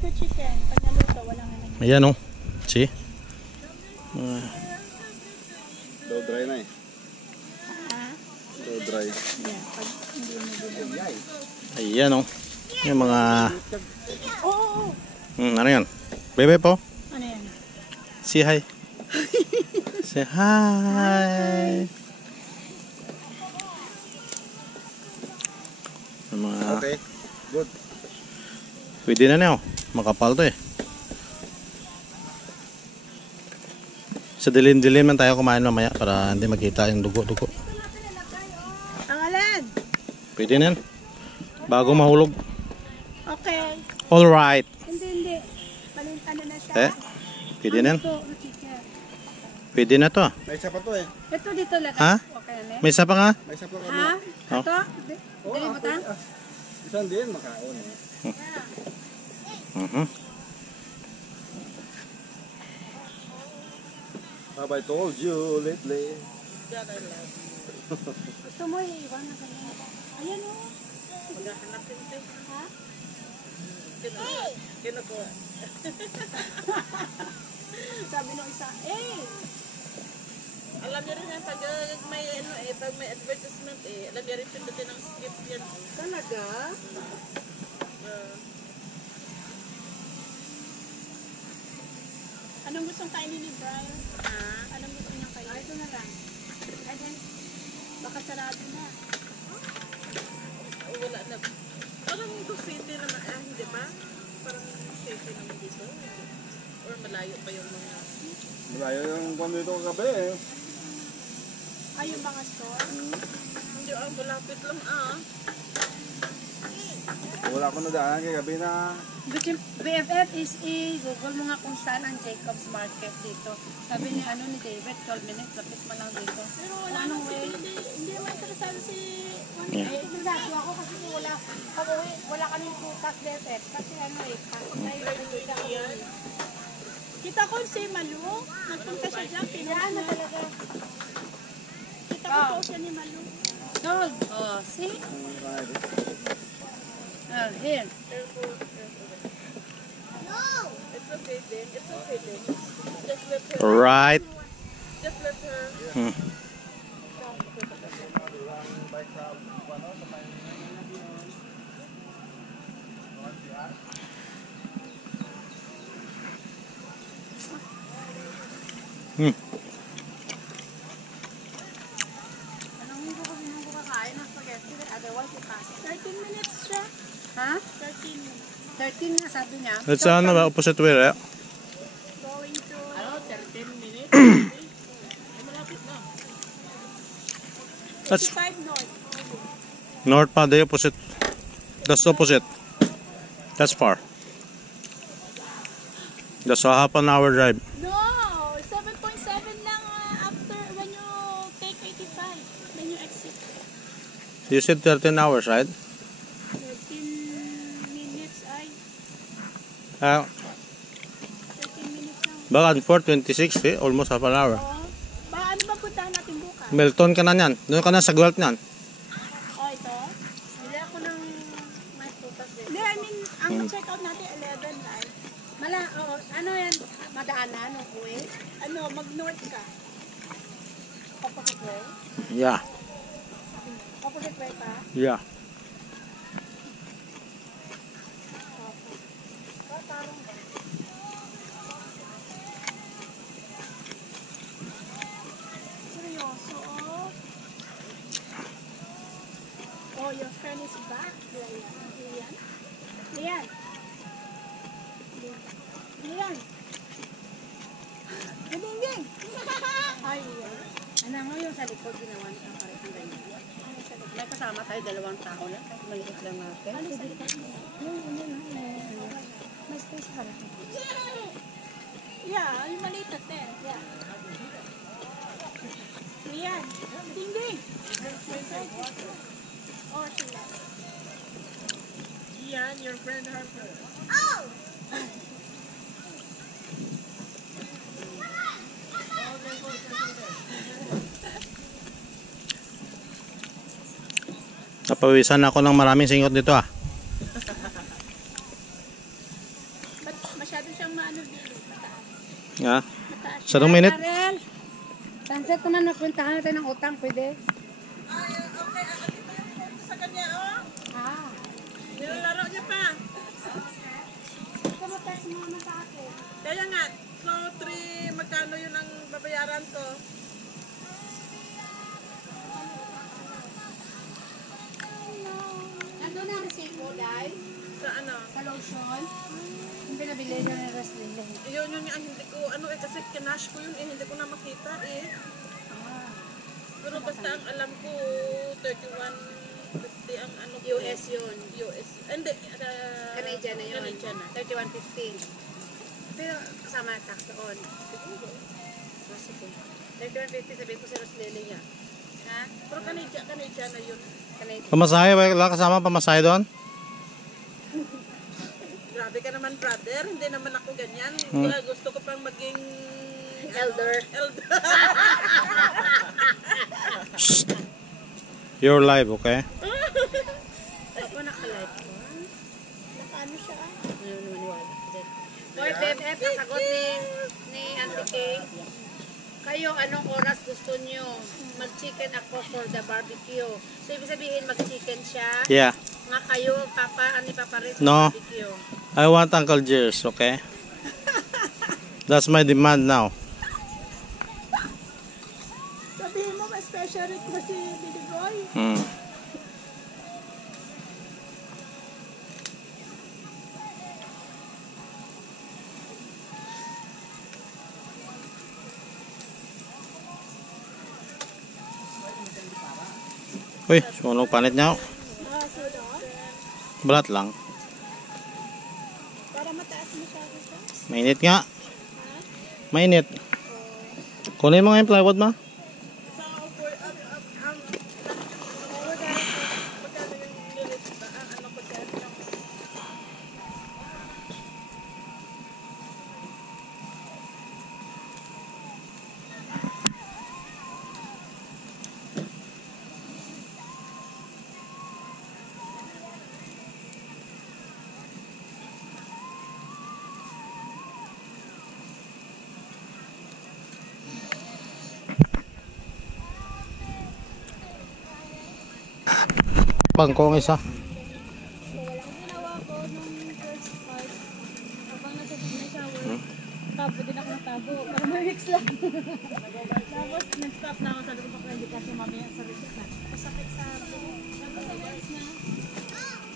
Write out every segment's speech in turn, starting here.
ko chicken. Pag naluto, wala nga nag- Ayan o. See? Daw dry na eh. Ah? Daw dry. Yeah, pag hindi mo binigay. Ayan o. Yung mga... Oo! ano yan? Bebe po? Ano yan? Say hi. Say hi. Yung mga... Okay. Good. Pwede na niyo. Makapal to eh. Sa dilim-dilim man tayo kumain mamaya para hindi makita yung dugo-dugo. Ang alin? Pwede na yan. Bago mahulog. Okay. Alright. Hindi. Palintan na siya. Pwede na yan. Ito, chicken. Pwede na to. May isa pa to eh. Ito dito lang. Ha? Okay na. May isa pa nga? May isa pa kami. Ha? Oh. Ito? Dali mo ta? Isang din makaon eh. Have I told you lately? Gusto mo iiwan na ganyan. Ayan o. Maghahanap din ito. Ha? Kinukuha. Sabi nung isa, alam niyo rin yan, pag may, pag may advertisement alam niyo rin pindutin ng skip yan. Talaga? Anong gustong kainin ni Brian? Anong gusto niyang kainin? Ito na lang. And then, baka sarado na. Wala na. Parang city naman, hindi ba? Parang city naman dito. Or malayo pa yung mga... Malayo yung kung dito kagabi eh. Ay, yung mga store? Hindi, malapit lang Wala ko nadaanan kay gabi na. BFF is i-google mo nga kung saan ang Jacob's Market dito. Sabi ni David, 12 minutes, lapit mo lang dito. Pero wala nang way. Hindi naman interesado si... Interesado ako kasi pag-uwi, wala kaming putas BFF. Kasi kita ko si Malu, nagpunta siya dyan, pinuha na talaga. Kita ko po siya ni Malu. Dog! Oh, see? Here. No! It's okay then. It's okay then. Just let her. Right. Just let her. Anong hindi ko kakain ng spaghetti? Otherwise, ipasok. 13 minutes siya. Ha? 13 minutes. 13 nga sabi niya. Let's opposite way, right? Going to... 13 minutes? Malapit na. That's 5 north. north pa, the opposite. That's opposite. That's far. That's a half an hour drive. No! 7.7 lang after when you take 85. When you exit. You said 13 hours, right? 13 minutes ay. 13 Uh, minutes lang. back and forth, 26 feet, almost half an hour. Oo. Ano ba puntahan natin bukas? Milton ka na yan. Doon ka na sa Guelph niyan. Ito? Hindi ako ng may putas din. Hindi, I mean, ang check out natin 11 ay. Ano yan? Madaanan o uwi? Mag-north ka. Opposite way? Yeah. Opposite way pa? Yeah. Tarong ba? Seryoso? Oh, your friend is back. Lian? Lian? Lian? Ding-ding! Ay, ano mo yung sa likod ginawa niya parang ganyan? May kasama tayo, 2 tao lang. Maliit lang natin. Ano sa likod mo? May space pa rin. Yeah, yung maliit natin. Yeah. Lian, ding-ding! Oh, sila. Ian, your friend Harper. Oh! Napawisan ako ng maraming singot dito ah. Ha? Mataas Sa anong yan, minute? Ariel. Sunset naman, magpuntahan natin ng utang, pwede? Ay, okay, dito yung photo sa kanya, oh. Ah. Nilalaro niya pa. Ito mataas mo naman sa akin. Kaya nga, so 3, magkano yun ang babayaran ko? Nandun ang receipt mo, Dai? Sa ano? Sa lotion? Yung pinabili niya ni Roslyn. Yun yung hindi ko, ano eh, kasi kinash ko yun eh, hindi ko na makita eh. Ah. Pero basta ang alam ko, 31.50 ang ano ko. US yun. US. Hindi, Canadian na yun. Canadian na. 31.50. Pero kasama na tax doon. Siguro. Oh, sige. 31.50 sabihin ko sa Roslyn niya. Ha? Pero Canadian na yun. Canadian. Pamasahe, wala kasama pamasahe doon? Grabe ka naman, brother. Hindi naman ako ganyan. Gusto ko pang maging Elder. elder. Shh. You're live, okay? Ako naka-live ko. Naka-ano siya? Ano maniwala? Hoy, BFF, nasagot ni Auntie Kay. Kayo, anong oras gusto nyo? Mag-chicken ako for the barbecue. So, ibig sabihin, mag-chicken siya. Yeah. Nga kayo, ni Papa Riz, No. barbecue. I want Uncle Jer's, okay? That's my demand now. Sabihin mo, may special request si Bibigoy. Hmm. Uy, sunog panit niya. Balat lang. Para mataas mo siya dito. Mainit nga. Mainit. Kunin mo nga yung plywood, ma. So, for, magkano yung lyrics ba? Ano ko dyan? Bangkong isa. So, walang ginawa ko nung first part. Habang nasa shower, tabo din ako ng tabo. Para ma-mix lang. Tapos, nag-stop na ako. Sabi ko pa hindi kasi mamaya sa reset na. Masakit sa buhok. Tapos, nag-ayos na.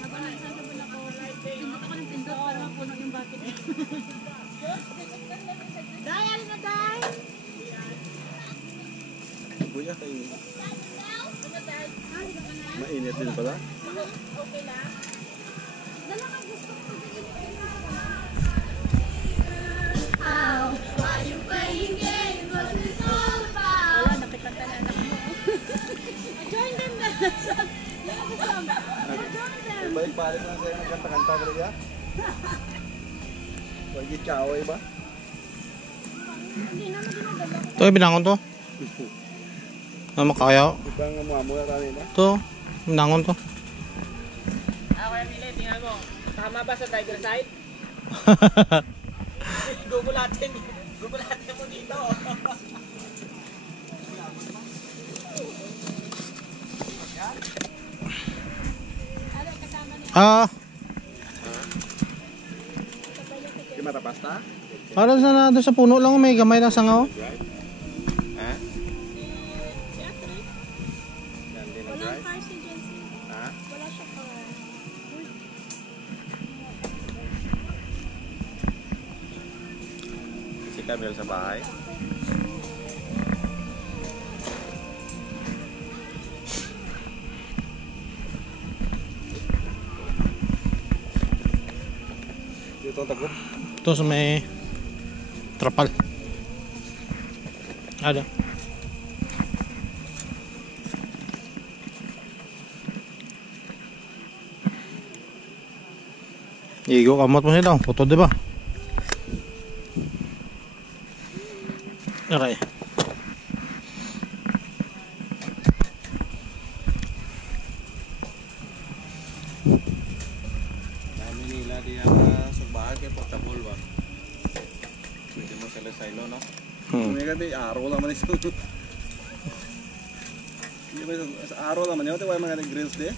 Habang nagsasabon ako, pindot ako ng pindot para mapuno yung bucket. Day, alin na, Day? Kuya, kayo. Mainit din pala. Okay lang. Dalawa gusto ko. Wala, nakikanta na anak mo. Join them na. Join them. Balik-balik lang sa'yo nagkanta-kanta talaga. Pwede chaway ba? Hindi naman dinadala ko. Ito, binangon to. Ano makakayaw? Ito ang muna tayo na. Ito, binangon to. Kaya Mili, tingnan mo. Tama ba sa tiger side? Gugulatin mo dito. Di matapas ta? Para sa doon sa puno lang may gamay na sangaw. Ha? Yan din ang drive? Ha? Wala siya pa. Si Camille sa bahay. Dito ang tagot. Ito sa may trapal. Ada. Igo kamot mo sila. Puto di ba? Okay. Dami nila di sa bahay kay portable ba? Pwede mo silo, no? Hmm. May kasi araw naman ito. Hindi ba sa araw naman yun? Ito yung mga grills di?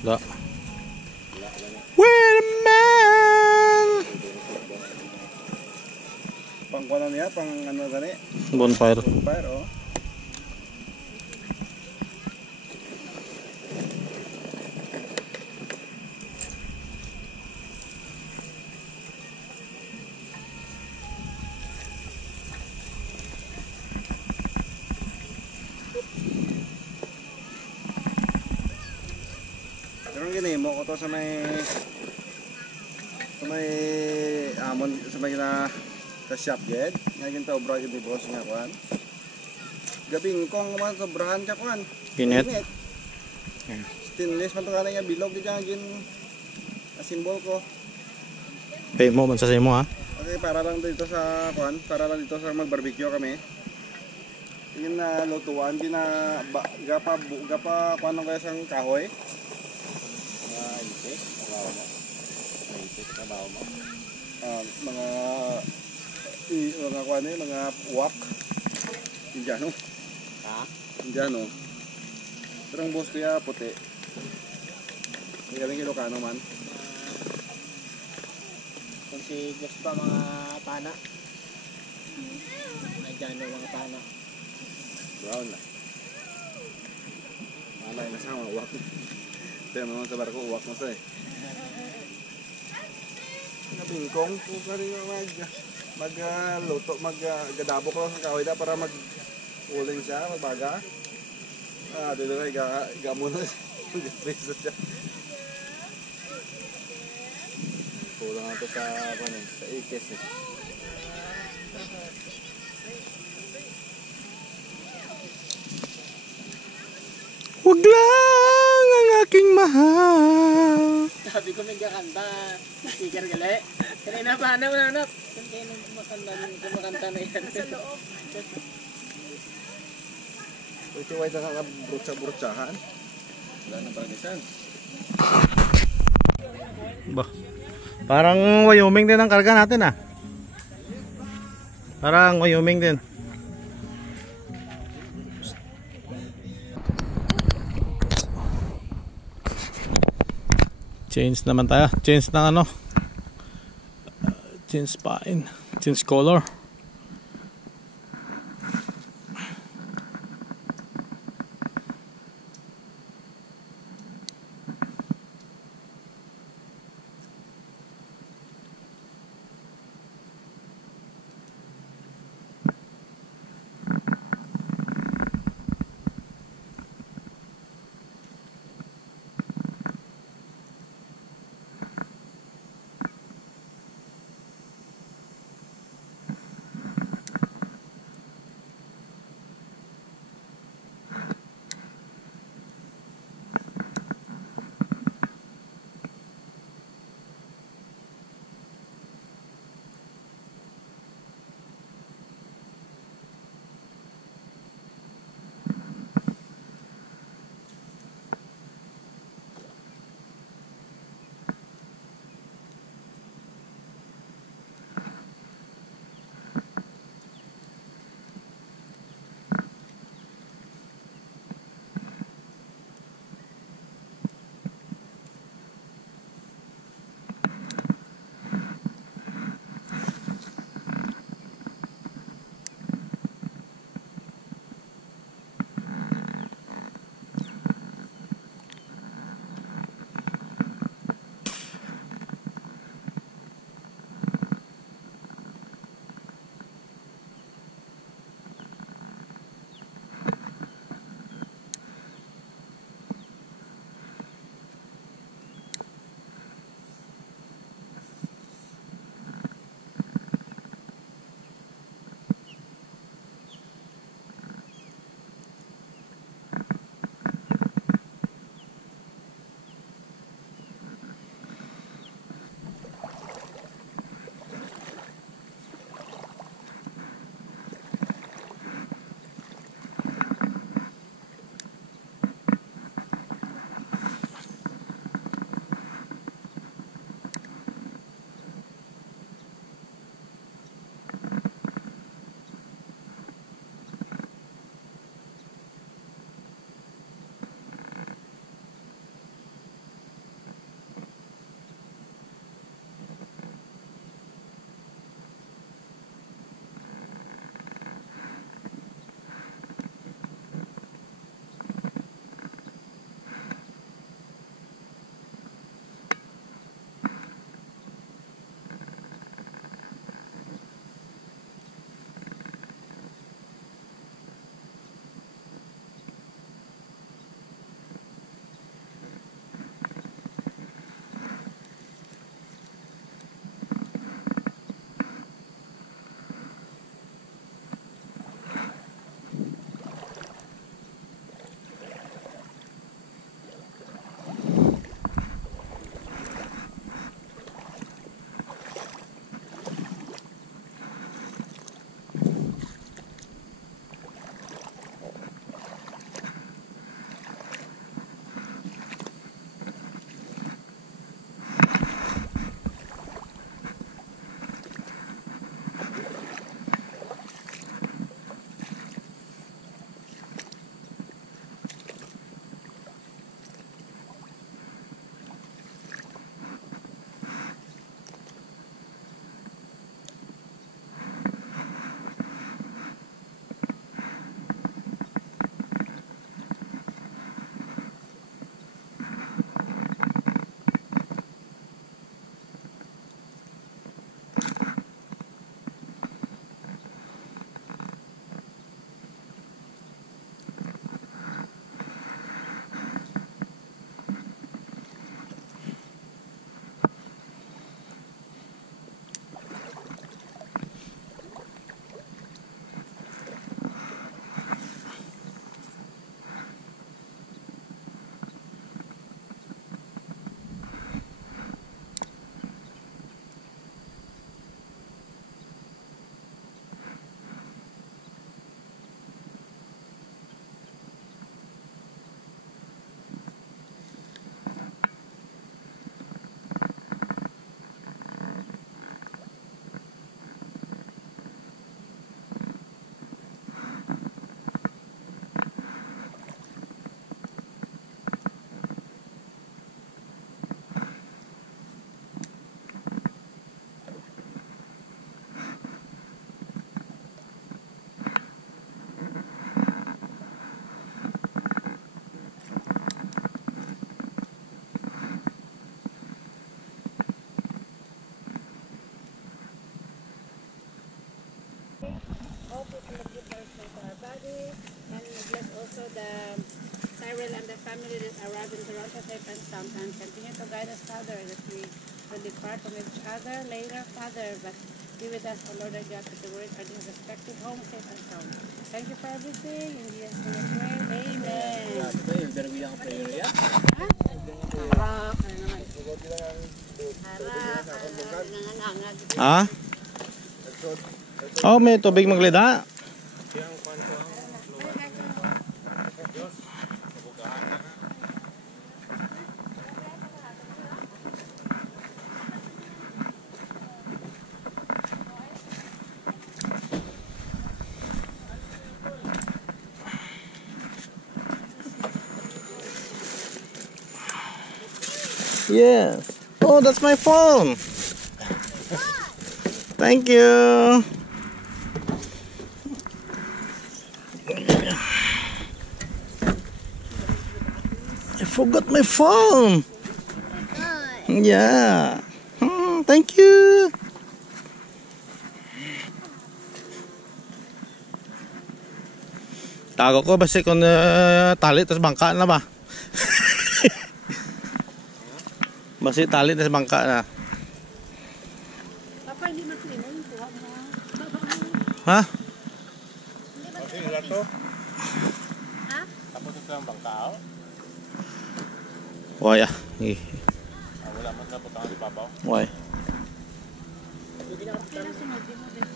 Da. Wait a man! Pang kuha niya, pang ano gani? Bonfire. Bonfire, oh. Pero ginimo ko to sa may amon sa may na sa shop ged nga ginto obra gid ni boss nga kuan gabing kong man sobrahan ka kuan Init. stainless man to kana nga bilog gid nga gin na symbol ko. Pay mo man sa simo ha. Okay, para lang dito sa kuan, para lang dito sa mag-barbecue kami. Tingin na lutuan din na gapa kuan ng kaya sang kahoy. Itik, trabaho mo. Itik, trabaho mo. Mga kuan mga wak. Indiano. Ha? Indiano. Pero ang boss kaya puti. May kaming Ilocano man. Kung si Diyos pa mga tana. Nandiyan yung mga tana. Brown na. Malay na sa mga uwak. Pero naman sa barko, uwak na sa eh. Nabingkong, kung ka rin magluto, maggadabo ko lang sa kahoy para mag-uling siya, magbaga. Dito na, iga muna mag-preso siya. Kulang na ito sa ikis eh. Wag lang ang aking mahal. Sabi ko may kakanta. Sticker gali. Kanina pa na anak. Saan kayo nung kumakanta na yan? Sa loob. Kung si White nakabrutsa-brutsahan, wala na parang isan. Bah. Parang Wyoming din ang karga natin ah. Parang Wyoming din. Change naman tayo. Change ng ano. Change spine. Change color. to our body. And bless also the Cyril and the family that arrived in Toronto safe and sound. And continue to guide us, Father, that we will depart from each other later, Father. But be with us, O Lord our God, that the words are in respective home safe and sound. Thank you for everything. In Jesus' name we pray. Amen. Ito yung derby ang prayer ya. Harap. Ano naman? Harap. Nangangangag. Ha? Oh, may tubig maglida. Yes. Oh, that's my phone. Thank you. I forgot my phone. Yeah. Thank you. Tago ko basi kung tali tas bangka na ba? Basi tali tas bangka na. Papa, hindi maklimo yung kuha mo. Ha? Okay, lato. Ha? Tapos ito ang bangkao. Why ah? Wala man na putang di babaw. Why? Kailan sumagin mo din?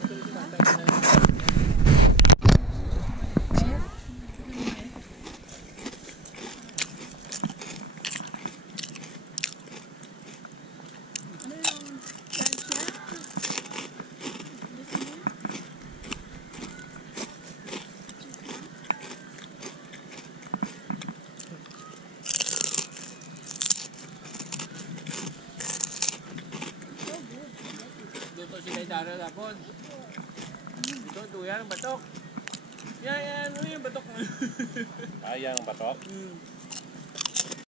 Dito si Kaidara tapon. Dito, duyan ang batok. Yan, ano yung batok mo? Ayang batok.